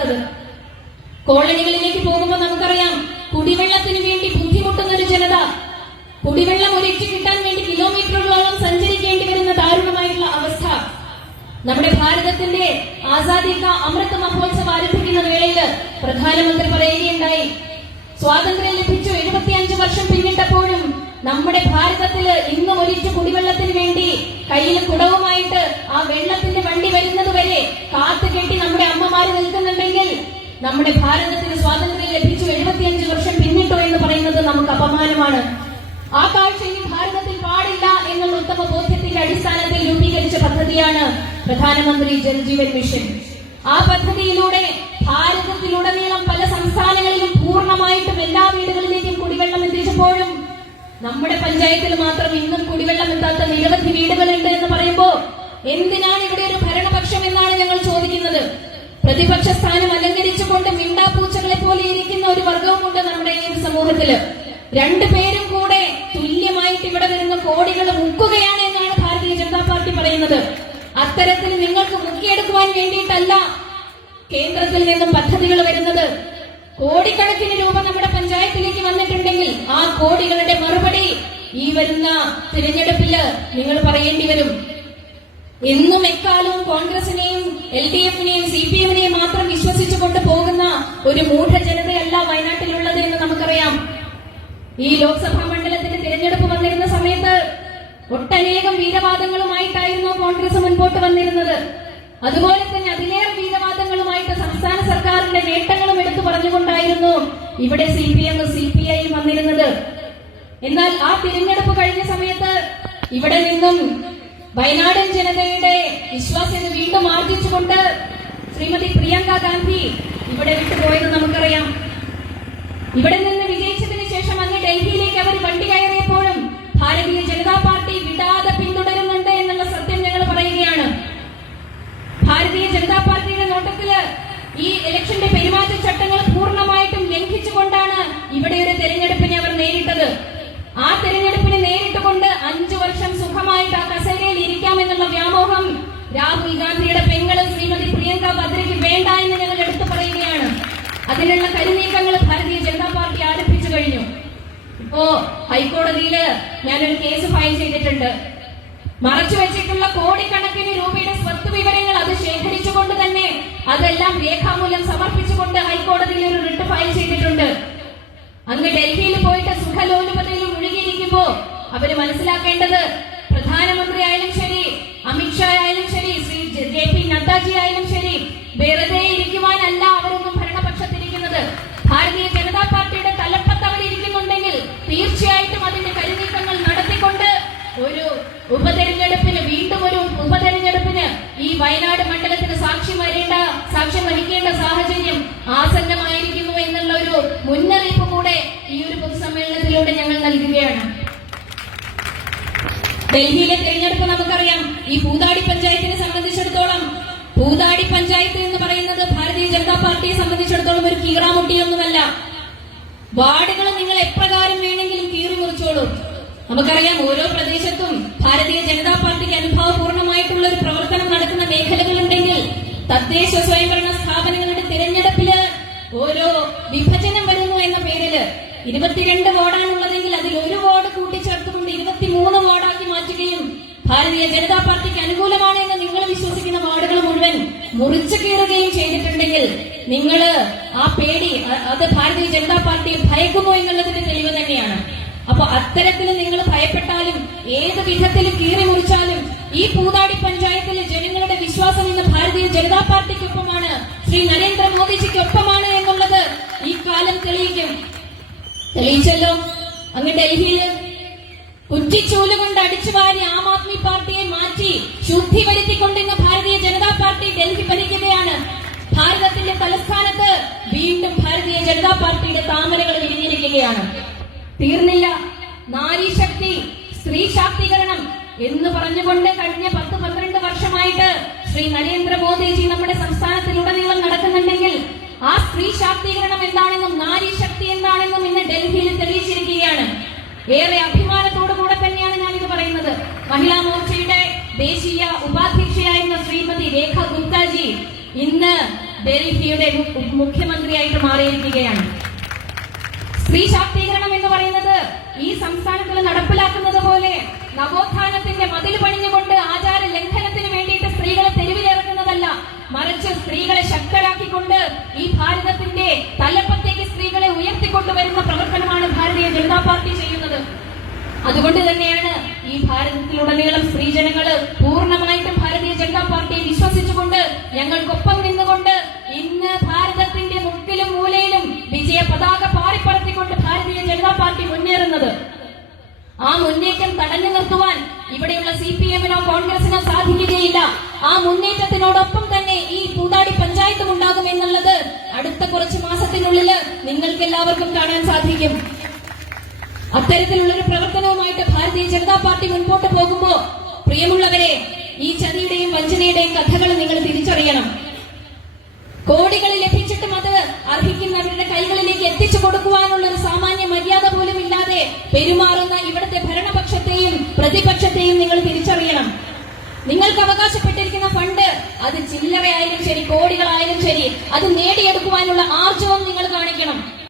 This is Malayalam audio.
നടക്കാത്തത്? കോളനികളിലേക്ക് പോകുമ്പോൾ നമുക്കറിയാം, കുടിവെള്ളത്തിന് വേണ്ടി ബുദ്ധിമുട്ടുന്ന ഒരു ജനത, കുടിവെള്ളം ഒരിറ്റ് കിട്ടാൻ വേണ്ടി കിലോമീറ്ററുകളോളം സഞ്ചരിക്കേണ്ടി വരുന്ന ദാരുണമായിട്ടുള്ള അവസ്ഥ. നമ്മുടെ ഭാരതത്തിന്റെ ആസാദി കാ അമൃത് മഹോത്സവം ആരംഭിക്കുന്ന വേളയിൽ പ്രധാനമന്ത്രി പറയുകയുണ്ടായി, സ്വാതന്ത്ര്യം ലഭിച്ചു 75 വർഷം പിന്നിട്ടപ്പോഴും നമ്മുടെ ഭാരതത്തില് ഇന്നും ഒരിറ്റ് കുടിവെള്ളത്തിന് വേണ്ടി കയ്യിൽ കുടവുമായിട്ട് ആ വെള്ളത്തിന്റെ വണ്ടി വരുന്നത് വരെ കാത്തു കെട്ടി നമ്മുടെ അമ്മമാര് നിൽക്കുന്നുണ്ടെങ്കിൽ നമ്മുടെ ഭാരതത്തിന് സ്വാതന്ത്ര്യം ലഭിച്ചു 75 വർഷം പിന്നിട്ടു എന്ന് പറയുന്നത് നമുക്ക് അപമാനമാണ്. ആ കാഴ്ച ഇനി ഭാരതത്തിൽ പാടില്ല എന്നുള്ള ഉത്തമ ബോധ്യത്തിന്റെ അടിസ്ഥാനത്തിൽ രൂപീകരിച്ച പദ്ധതിയാണ് പ്രധാനമന്ത്രി ജൽജീവൻ മിഷൻ. ആ പദ്ധതിയിലൂടെ ഭാരതത്തിലുടനീളം പല സംസ്ഥാനങ്ങളിലും പൂർണ്ണമായിട്ടും എല്ലാ വീടുകളിലേക്കും കുടിവെള്ളം എത്തിച്ചപ്പോഴും നമ്മുടെ പഞ്ചായത്തിൽ മാത്രം ഇന്നും കുടിവെള്ളം എത്താത്ത നിരവധി വീടുകളുണ്ട് എന്ന് പറയുമ്പോൾ എന്തിനാണ് ഇവിടെ ഒരു ഭരണപക്ഷം എന്നാണ് ഞങ്ങൾ ചോദിക്കുന്നത്. പ്രതിപക്ഷ സ്ഥാനം അലങ്കരിച്ചുകൊണ്ട് മിണ്ടാപ്പൂച്ചകളെ പോലെ ഇരിക്കുന്ന ഒരു വർഗവുമുണ്ട് നമ്മുടെ ഈ സമൂഹത്തില്. രണ്ടുപേരും കൂടെ തുല്യമായിട്ട് ഇവിടെ വരുന്ന കോടികൾ മുക്കുകയാണ് എന്നാണ് ഭാരതീയ ജനതാ പാർട്ടി പറയുന്നത്. അത്തരത്തിൽ നിങ്ങൾക്ക് മുക്കിയെടുക്കുവാൻ വേണ്ടിയിട്ടല്ല കേന്ദ്രത്തിൽ നിന്നും പദ്ധതികൾ വരുന്നത്. കോടിക്കണക്കിന് രൂപ നമ്മുടെ പഞ്ചായത്തിലേക്ക് വന്നിട്ടുണ്ടെങ്കിൽ ആ കോടികളുടെ മറുപടി ഈ വരുന്ന തിരഞ്ഞെടുപ്പില് നിങ്ങൾ പറയേണ്ടി വരും. എന്നും എക്കാലവും കോൺഗ്രസിനെയും LDFനെയും CPMനെയും മാത്രം വിശ്വസിച്ചുകൊണ്ട് പോകുന്ന ഒരു മൂഢജനതയല്ല വയനാട്ടിലുള്ളത് എന്ന് നമുക്കറിയാം. ഈ ലോക്സഭാ മണ്ഡലത്തിന്റെ തിരഞ്ഞെടുപ്പ് വന്നിരുന്ന സമയത്ത് ഒട്ടനേകം വീരവാദങ്ങളുമായിട്ടായിരുന്നു കോൺഗ്രസ് മുൻപോട്ട് വന്നിരുന്നത്. അതുപോലെ തന്നെ അതിലേറെ വീരവാദങ്ങളുമായിട്ട് സംസ്ഥാന സർക്കാരിന്റെ നേട്ടങ്ങളും എടുത്തു പറഞ്ഞുകൊണ്ടായിരുന്നു ഇവിടെ CPM CPI വന്നിരുന്നത്. എന്നാൽ ആ തിരഞ്ഞെടുപ്പ് കഴിഞ്ഞ സമയത്ത് ഇവിടെ നിന്നും വയനാടൻ ജനതയുടെ വിശ്വാസ്യത വീണ്ടും ആർജിച്ചുകൊണ്ട് ശ്രീമതി പ്രിയങ്ക ഗാന്ധി ഇവിടെ വിട്ടുപോയത് നമുക്കറിയാം. ഇവിടെ നിന്ന് വിജയിച്ചതിന് ശേഷം അങ്ങ് ഡൽഹിയിലേക്ക് അവർ വണ്ടി കയറിയപ്പോഴും ഭാരതീയ ജനതാ പാർട്ടി വിടാതെ പിന്തുടരുന്നുണ്ട് എന്നുള്ള സത്യം ഞങ്ങൾ പറയുകയാണ്. ഭാരതീയ ജനതാ പാർട്ടിയുടെ നോട്ടത്തില് ഈ ഇലക്ഷന്റെ പെരുമാറ്റച്ചട്ടങ്ങൾ പൂർണ്ണമായിട്ടും ലംഘിച്ചുകൊണ്ടാണ് ഇവിടെ ഒരു തെരഞ്ഞെടുപ്പിനെ അവർ നേരിട്ടത്. ആ തെരഞ്ഞെടുപ്പിനെ നേരിട്ടുകൊണ്ട് 5 വർഷം സുഖമായിട്ട് ആ കസേരയിൽ ഇരിക്കാമെന്നുള്ള വ്യാമോഹം രാഹുൽ ഗാന്ധിയുടെ പെങ്ങള് ശ്രീമതി പ്രിയങ്ക വദ്രയ്ക്ക് വേണ്ട എന്ന് ഞങ്ങൾ എടുത്തു പറയുകയാണ്. അതിനുള്ള കരുനീക്കങ്ങൾ ഭാരതീയ ജനതാ പാർട്ടി ആരംഭിച്ചു കഴിഞ്ഞു. ഇപ്പോ ഹൈക്കോടതിയില് ഞാനൊരു കേസ് ഫയൽ ചെയ്തിട്ടുണ്ട്. മറച്ചുവെച്ചിട്ടുള്ള കോടിക്കണക്കിന് രൂപയുടെ സ്വത്ത് വിവരങ്ങൾ അത് ശേഖരിച്ചുകൊണ്ട് തന്നെ അതെല്ലാം രേഖാമൂലം സമർപ്പിച്ചുകൊണ്ട് ഹൈക്കോടതിയിൽ ഒരു റിട്ട് ഫയൽ ചെയ്തിട്ടുണ്ട്. അങ്ങ് ഡൽഹിയിൽ പോയിട്ട് സുഖലോലുപതയിൽ മുഴുകിയിരിക്കുമ്പോ അവര് മനസ്സിലാക്കേണ്ടത് പ്രധാനമന്ത്രി ആയാലും ശരി, അമിത്ഷാ ആയാലും ശരി, ശ്രീ JP നദ്ദാജി ആയാലും ശരി, വെറുതെ ഇരിക്കുവാനല്ല അവരൊന്നും ഭരണപക്ഷത്തിരിക്കുന്നത്. ഭാരതീയ ജനതാ പാർട്ടിയുടെ തലപ്പത്ത് അവരിയ്ക്കുന്നുണ്ടെങ്കിൽ തീർച്ചയായിട്ടും അതിന്റെ കരുനീക്കങ്ങൾ നടത്തിക്കൊണ്ട് ഒരു ഉപതെരഞ്ഞെടുപ്പിന് വീണ്ടും ഒരു ഉപതെരഞ്ഞെടുപ്പിന് ഈ വയനാട് മണ്ഡലത്തിന് സാക്ഷ്യം വഹിക്കേണ്ട സാഹചര്യം ആസന്നമായിരിക്കുന്നു എന്നുള്ള ഒരു മുന്നറിയിപ്പ് കൂടെ ഈ ഒരു പൊതുസമ്മേളനത്തിലൂടെ ഞങ്ങൾ നൽകുകയാണ്. ഡൽഹിയിലെ തെരഞ്ഞെടുപ്പ് നമുക്കറിയാം. ഈ പൂതാടി പഞ്ചായത്തിനെ സംബന്ധിച്ചിടത്തോളം പൂതാടി പഞ്ചായത്ത് എന്ന് പറയുന്നത് ഭാരതീയ ജനതാ പാർട്ടിയെ സംബന്ധിച്ചിടത്തോളം ഒരു കീറാമുട്ടിയൊന്നുമല്ല. വാർഡുകൾ നിങ്ങൾ എപ്രകാരം വേണമെങ്കിലും കീറി മുറിച്ചോളൂ. നമുക്കറിയാം ഓരോ പ്രദേശത്തും ഭാരതീയ ജനതാ പാർട്ടിക്ക് അനുഭവപൂർണമായിട്ടുള്ള ഒരു പ്രവർത്തനം നടക്കുന്ന മേഖലകളുണ്ടെങ്കിൽ തദ്ദേശ സ്വയംഭരണ സ്ഥാപനങ്ങളുടെ തിരഞ്ഞെടുപ്പില് ഓരോ വിഭജനം വരുന്നു എന്ന പേരില് 22 വാർഡാണുള്ളതെങ്കിൽ അതിൽ ഒരു വാർഡ് കൂട്ടിച്ചേർത്തുകൊണ്ട് 23 വാർഡാക്കി മാറ്റുകയും ഭാരതീയ ജനതാ പാർട്ടിക്ക് അനുകൂലമാണ് എന്ന് നിങ്ങൾ വിശ്വസിക്കുന്ന വാർഡുകൾ മുഴുവൻ മുറിച്ചു കീറുകയും ചെയ്തിട്ടുണ്ടെങ്കിൽ നിങ്ങൾ ആ പേടി അത് ഭാരതീയ ജനതാ പാർട്ടിയെ ഭയക്കുമോ എന്നുള്ളതിന്റെ തെളിവ് തന്നെയാണ്. അപ്പൊ അത്തരത്തിൽ നിങ്ങൾ ഭയപ്പെട്ടാലും ഏത് വിധത്തിൽ കീറി മുറിച്ചാലും ഈ പൂതാടി പഞ്ചായത്തിലെ ജനങ്ങളുടെ വിശ്വാസം ഇന്ന് ഭാരതീയ ജനതാ പാർട്ടിക്കൊപ്പമാണ്, ശ്രീ നരേന്ദ്രമോദിജിക്കൊപ്പമാണ് എന്നുള്ളത് ഈ കാലം തെളിയിച്ചല്ലോ. അങ്ങ് ഡൽഹിയിൽ കുറ്റിച്ചൂലുകൊണ്ട് അടിച്ചുവാരി ആം ആദ്മി പാർട്ടിയെ മാറ്റി ശുദ്ധി വരുത്തിക്കൊണ്ടിരുന്ന ഭാരതീയ ജനതാ പാർട്ടി ഡൽഹി ഭരിക്കുകയാണ്. ഭാരതത്തിന്റെ തലസ്ഥാനത്ത് വീണ്ടും ഭാരതീയ ജനതാ പാർട്ടിയുടെ താമരകൾ വിരിഞ്ഞിരിക്കുകയാണ്. തീർന്നില്ല. നാരീശക്തി, സ്ത്രീ ശാക്തീകരണം എന്ന് പറഞ്ഞുകൊണ്ട് കഴിഞ്ഞ 10-12 വർഷമായിട്ട് ശ്രീ നരേന്ദ്രമോദിജി നമ്മുടെ സംസ്ഥാനത്തിലുടനീളം നടക്കുന്നുണ്ടെങ്കിൽ ആ സ്ത്രീ ശാക്തീകരണം എന്താണെന്നും നാരീശക്തി എന്താണെന്നും ഇന്ന് ഡൽഹിയിൽ തെളിയിച്ചിരിക്കുകയാണ്. ഏറെ അഭിമാനത്തോടു കൂടെ തന്നെയാണ് ഞാനിത് പറയുന്നത്. മഹിളാ മോർച്ചയുടെ ദേശീയ ഉപാധ്യക്ഷയായിരുന്ന ശ്രീമതി രേഖ ഗുപ്താജി ഇന്ന് ഡൽഹിയുടെ മുഖ്യമന്ത്രിയായിട്ട് മാറിയിരിക്കുകയാണ്. സ്ത്രീ ശാക്തീകരണം എന്ന് പറയുന്നത് ഈ സംസ്ഥാനത്തിൽ നടപ്പിലാക്കുന്നത് പോലെ നവോത്ഥാനത്തിന്റെ മതിൽ പണിഞ്ഞുകൊണ്ട് ആചാര ലംഘനത്തിന് വേണ്ടിയിട്ട് സ്ത്രീകളെ തെരുവിലിറക്കുന്നതല്ല, മറിച്ച് സ്ത്രീകളെ ശക്തരാക്കിക്കൊണ്ട് ഈ ഭാരതത്തിന്റെ തലപ്പത്തേക്ക് സ്ത്രീകളെ ഉയർത്തിക്കൊണ്ടുവരുന്ന പ്രവർത്തനമാണ് ഭാരതീയ ജനതാ പാർട്ടി ചെയ്യുന്നത്. അതുകൊണ്ട് തന്നെയാണ് ഈ ഭാരതത്തിലുടനീളം സ്ത്രീജനങ്ങള് പൂർണ്ണമായിട്ടും ഭാരതീയ ജനതാ പാർട്ടിയെ വിശ്വസിച്ചുകൊണ്ട് ഞങ്ങൾക്കൊപ്പം നിന്നുകൊണ്ട് ഇന്ന് ഭാരതത്തിന്റെ മുക്കിലും മൂലയിലും വിജയ പതാക പാറിപ്പറത്തിക്കൊണ്ട് ഭാരതീയ ജനതാ പാർട്ടി മുന്നേറുന്നത്. ആ മുന്നേറ്റം തടഞ്ഞു നിർത്തുവാൻ ഇവിടെയുള്ള CPM-നോ കോൺഗ്രസിനോ സാധിക്കുകയില്ല. ആ മുന്നേറ്റത്തിനോടൊപ്പം തന്നെ ഈ പൂതാടി പഞ്ചായത്തും ഉണ്ടാകുമെന്നുള്ളത് അടുത്ത കുറച്ച് മാസത്തിനുള്ളിൽ നിങ്ങൾക്ക് എല്ലാവർക്കും കാണാൻ സാധിക്കും. അത്തരത്തിലുള്ളൊരു പ്രവർത്തനവുമായിട്ട് ഭാരതീയ ജനതാ പാർട്ടി മുൻപോട്ട് പോകുമ്പോ പ്രിയമുള്ളവരെ, ഈ ചതിയുടെയും വഞ്ചനയുടെയും കഥകൾ നിങ്ങൾ തിരിച്ചറിയണം. കോടികൾ ലഭിച്ചിട്ടും അത് അർഹിക്കുന്നവരുടെ കൈകളിലേക്ക് എത്തിച്ചു കൊടുക്കുവാനുള്ള ഒരു സാമാന്യ മര്യാദ പോലും ഇല്ലാതെ പെരുമാറുന്ന ഇവിടുത്തെ ഭരണപക്ഷത്തെയും പ്രതിപക്ഷത്തെയും നിങ്ങൾ തിരിച്ചറിയണം. നിങ്ങൾക്ക് അവകാശപ്പെട്ടിരിക്കുന്ന ഫണ്ട് അത് ചില്ലറയായാലും ശരി, കോടികളായാലും ശരി, അത് നേടിയെടുക്കുവാനുള്ള ആർജവം നിങ്ങൾ കാണിക്കണം.